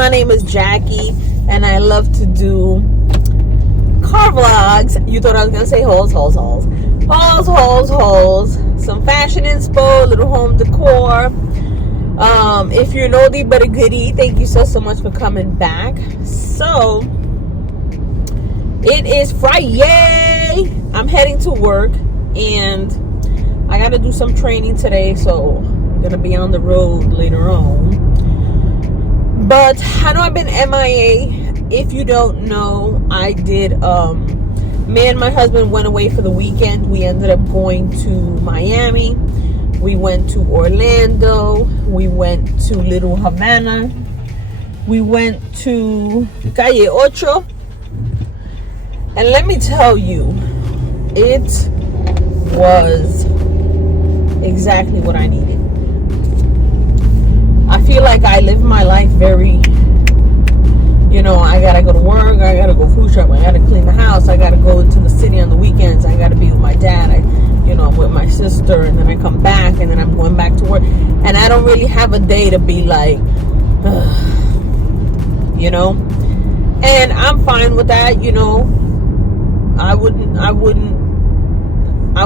my name is Jackie, and I love to do car vlogs. You thought I was gonna say hauls. Some fashion inspo, little home decor. If you're an oldie but a goodie, thank you so much for coming back. So it is Friday. I'm heading to work, and I got to do some training today, so I'm gonna be on the road later on. But I know I've been MIA. If you don't know, I did, me and my husband went away for the weekend. We ended up going to Miami. We went to Orlando. We went to Little Havana. We went to Calle Ocho. And let me tell you, it was exactly what I needed. I feel like I live my life very, I gotta go to work, I gotta go food shop, I gotta clean the house, I gotta go to the city on the weekends, I gotta be with my dad, I'm with my sister, and then I come back, and then I'm going back to work, and I don't really have a day to be like, and I'm fine with that, I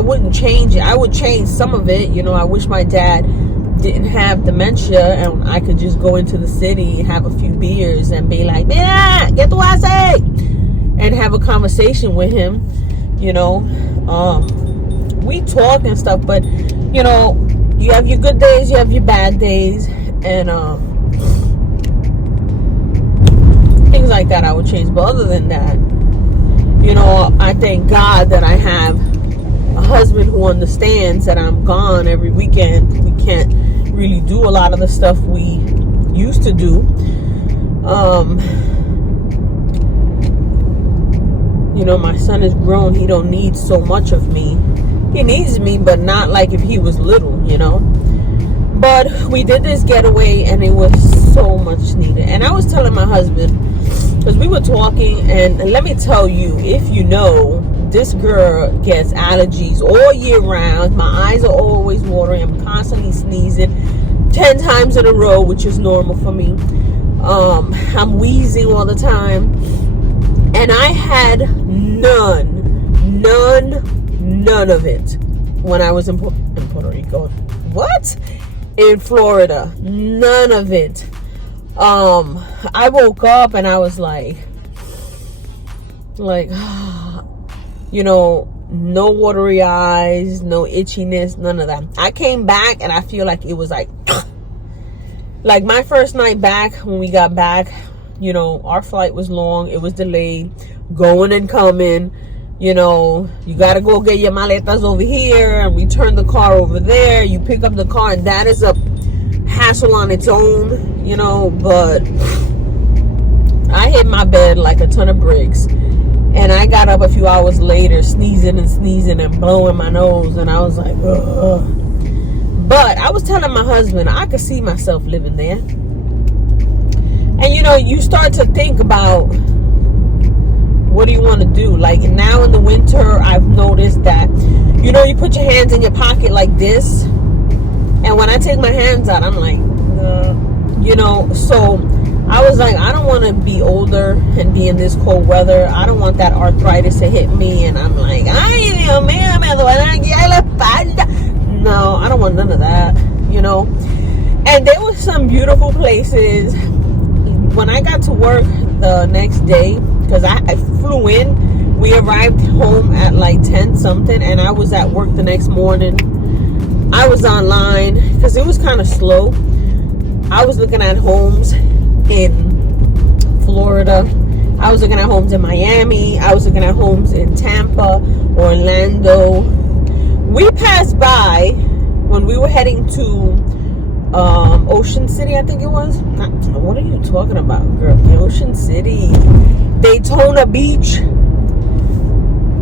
wouldn't change it. I would change some of it, I wish my dad didn't have dementia and I could just go into the city, have a few beers, and be like, "Mira, ¿qué tú haces?" and have a conversation with him. We talk and stuff, but you have your good days, you have your bad days, and things like that I would change. But other than that, I thank God that I have a husband who understands that I'm gone every weekend. We can't really do a lot of the stuff we used to do. My son is grown. He don't need so much of me. He needs me, but not like if he was little, But we did this getaway, and it was so much needed. And I was telling my husband, because we were talking, and let me tell you, if this girl gets allergies all year round. My eyes are always watering. I'm constantly sneezing 10 times in a row, which is normal for me. I'm wheezing all the time. And I had none of it when I was in Puerto Rico. What? In Florida. None of it. I woke up and I was like, no watery eyes, no itchiness, none of that. I came back and I feel like it was like my first night back, when we got back, our flight was long, it was delayed, going and coming, you got to go get your maletas over here and return the car over there. You pick up the car, and that is a hassle on its own, but I hit my bed like a ton of bricks. And I got up a few hours later, sneezing and blowing my nose. And I was like, ugh. But I was telling my husband, I could see myself living there. And, you start to think about, what do you want to do? Like, now in the winter, I've noticed that, you put your hands in your pocket like this. And when I take my hands out, I'm like, so I was like, I don't want to be older and be in this cold weather. I don't want that arthritis to hit me. And I'm like, ay, Dios mío, me duele aquí la espalda. No, I don't want none of that, And there were some beautiful places. When I got to work the next day, because I flew in, we arrived home at like 10 something, and I was at work the next morning. I was online because it was kind of slow. I was looking at homes in Florida. I was looking at homes in Miami. I was looking at homes in Tampa, Orlando. We passed by when we were heading to Ocean City, I think it was. What are you talking about, girl? Ocean City, Daytona Beach.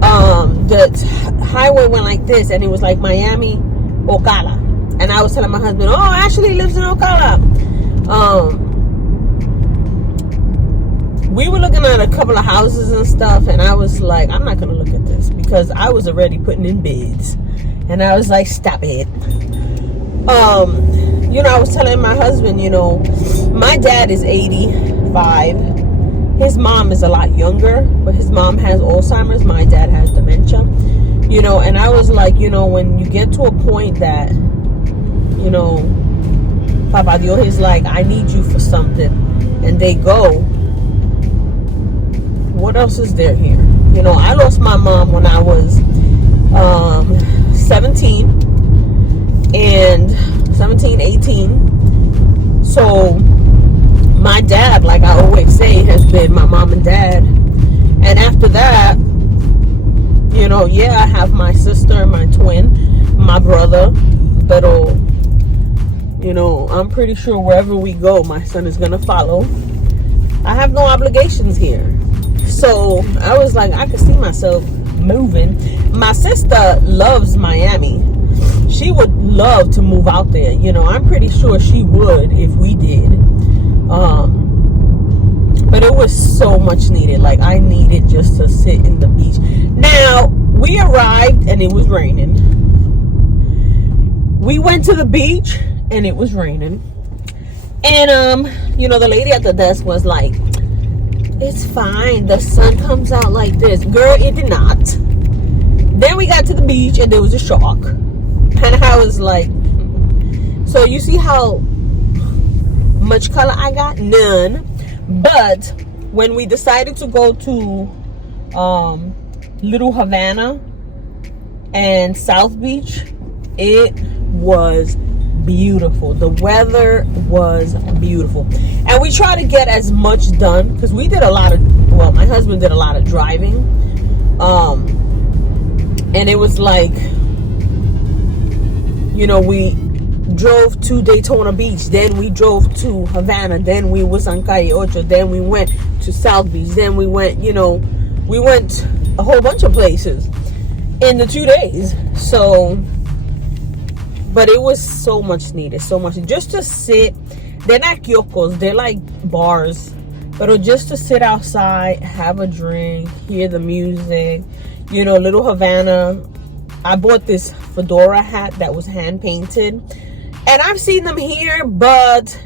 The highway went like this, and it was like Miami, Ocala. And I was telling my husband, Ashley lives in Ocala. We were looking at a couple of houses and stuff, and I was like, I'm not gonna look at this, because I was already putting in bids. And I was like, stop it. I was telling my husband, my dad is 80. 5. His mom is a lot younger, but his mom has Alzheimer's. My dad has dementia. You know, and I was like, you know, when you get to a point that, you know, Papa Dios is like, I need you for something, and they go, what else is there here? You know, I lost my mom when I was 17, 18. So my dad, like I always say, has been my mom and dad. And after that, you know, yeah, I have my sister, my twin, my brother, but you know, I'm pretty sure wherever we go, my son is gonna follow. I have no obligations here. So I was like, I could see myself moving. My sister loves Miami. She would love to move out there. You know, I'm pretty sure she would if we did. But it was so much needed. Like, I needed just to sit in the beach. Now, we arrived and it was raining. We went to the beach and it was raining. And, you know, the lady at the desk was like, it's fine. The sun comes out like this. Girl, it did not. Then we got to the beach and there was a shark. And I was like, so you see how much color I got? None. But when we decided to go to Little Havana and South Beach, it was beautiful. The weather was beautiful. And we tried to get as much done because we did a lot of, well, my husband did a lot of driving. And it was like, you know, we drove to Daytona Beach, then we drove to Havana, then we was on Calle Ocho, then we went to South Beach, then we went, you know, we went a whole bunch of places in the 2 days. So, but it was so much needed, so much. Just to sit, they're not kioscos, they're like bars, but just to sit outside, have a drink, hear the music, you know, Little Havana. I bought this fedora hat that was hand painted, and I've seen them here, but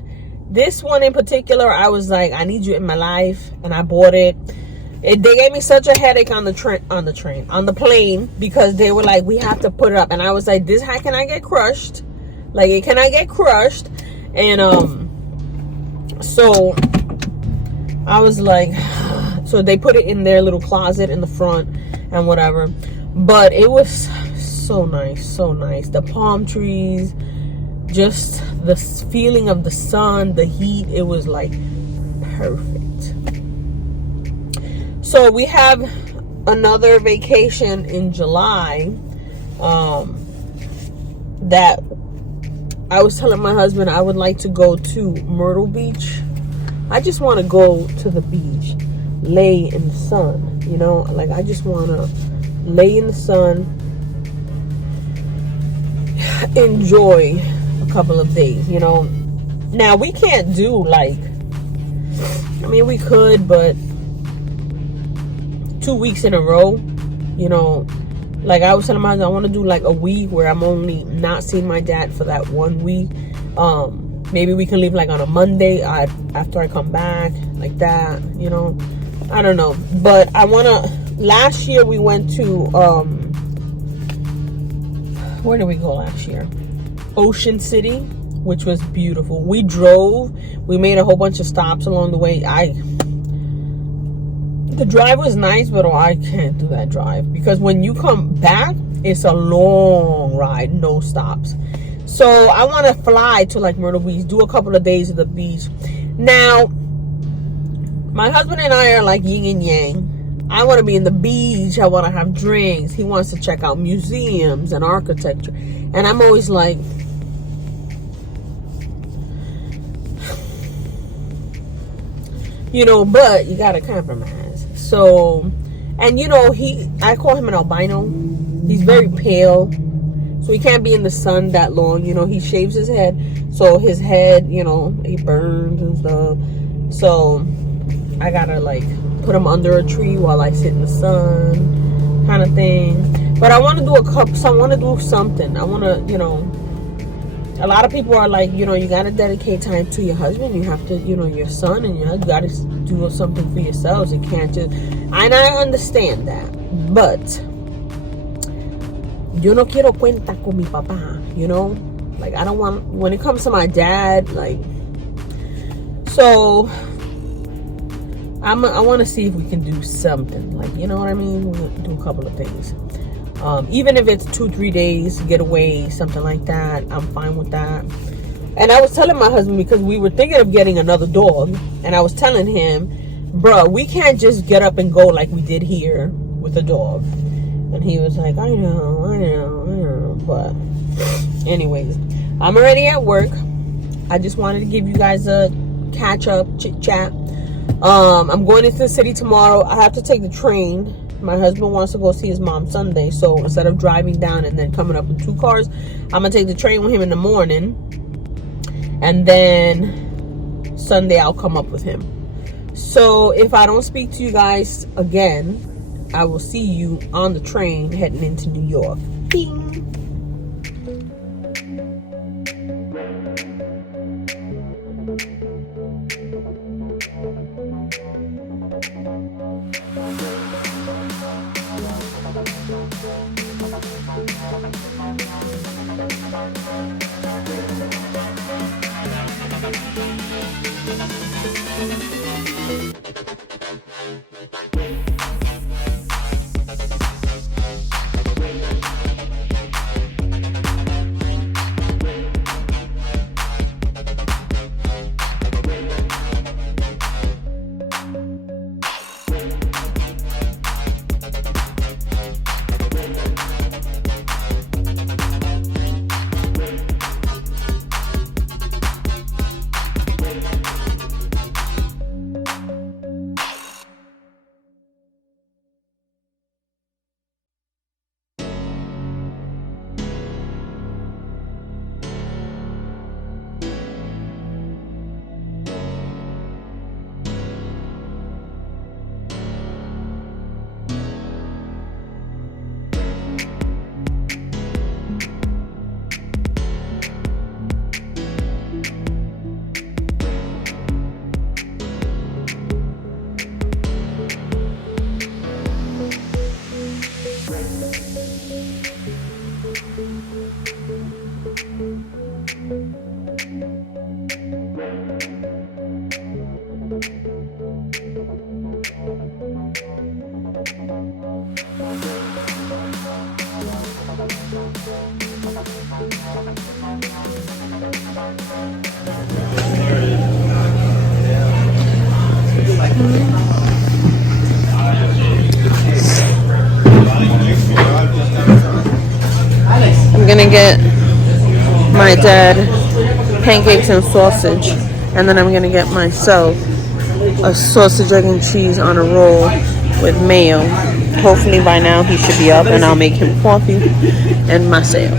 this one in particular, I was like, I need you in my life, and I bought it. They gave me such a headache on the plane, because they were like, we have to put it up, and I was like, this hat can I get crushed? Like, can I get crushed? And so I was like, so they put it in their little closet in the front and whatever. But it was so nice, so nice. The palm trees, just the feeling of the sun, the heat, it was like perfect. So we have another vacation in July that I was telling my husband I would like to go to Myrtle Beach. I just want to go to the beach, lay in the sun, you know, like I just want to lay in the sun, enjoy a couple of days, you know. Now we can't do like, I mean, we could, but 2 weeks in a row, you know, like I was telling my husband, I want to do like a week where I'm only not seeing my dad for that 1 week. Maybe we can leave like on a Monday after I come back, like that, you know. I don't know, but I want to. Last year we went to where did we go last year? Ocean City, which was beautiful. We drove, we made a whole bunch of stops along the way. The drive was nice, but I can't do that drive, because when you come back, it's a long ride, no stops. So I want to fly to like Myrtle Beach, do a couple of days at the beach. Now, my husband and I are like yin and yang. I want to be in the beach. I want to have drinks. He wants to check out museums and architecture. And I'm always like, you know, but you got to compromise. So, and you know, I call him an albino. He's very pale. So he can't be in the sun that long. You know, he shaves his head. So his head, you know, it burns and stuff. So I got to like put him under a tree while I sit in the sun, kind of thing. But I want to do I want to do something. I want to, you know, a lot of people are like, you know, you got to dedicate time to your husband. You have to, you know, your son, and you got to do something for yourselves. You can't just, and I understand that, but yo no quiero cuenta con mi papá, you know, like I don't want, when it comes to my dad, like, so I want to see if we can do something, like, you know what I mean, we'll do a couple of things. Even if it's 2-3 days, get away, something like that, I'm fine with that. And I was telling my husband, because we were thinking of getting another dog, and I was telling him, bro, we can't just get up and go like we did here with a dog. And he was like, I know, but anyways, I'm already at work. I just wanted to give you guys a catch up, chit chat. I'm going into the city tomorrow. I have to take the train. My husband wants to go see his mom Sunday, so instead of driving down and then coming up in 2 cars, I'm gonna take the train with him in the morning, and then Sunday I'll come up with him. So if I don't speak to you guys again, I will see you on the train heading into New York. Bing. I'm gonna get my dad pancakes and sausage, and then I'm gonna get myself a sausage, egg, and cheese on a roll with mayo. Hopefully by now he should be up, and I'll make him coffee and myself.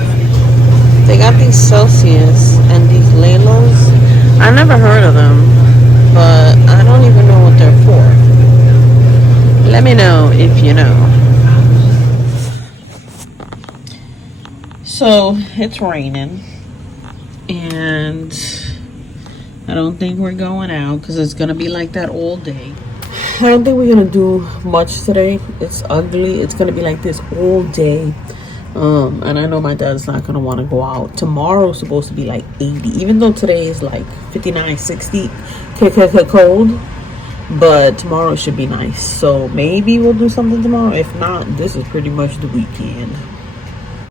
They got these Celsius and these Lelos. I never heard of them, but I don't even know what they're for. Let me know if you know. So it's raining, and I don't think we're going out because it's gonna be like that all day. I don't think we're gonna do much today. It's ugly. It's gonna be like this all day. And I know my dad's not gonna want to go out. Tomorrow's supposed to be like 80, even though today is like 59, 60 cold, but tomorrow should be nice. So maybe we'll do something tomorrow. If not, this is pretty much the weekend.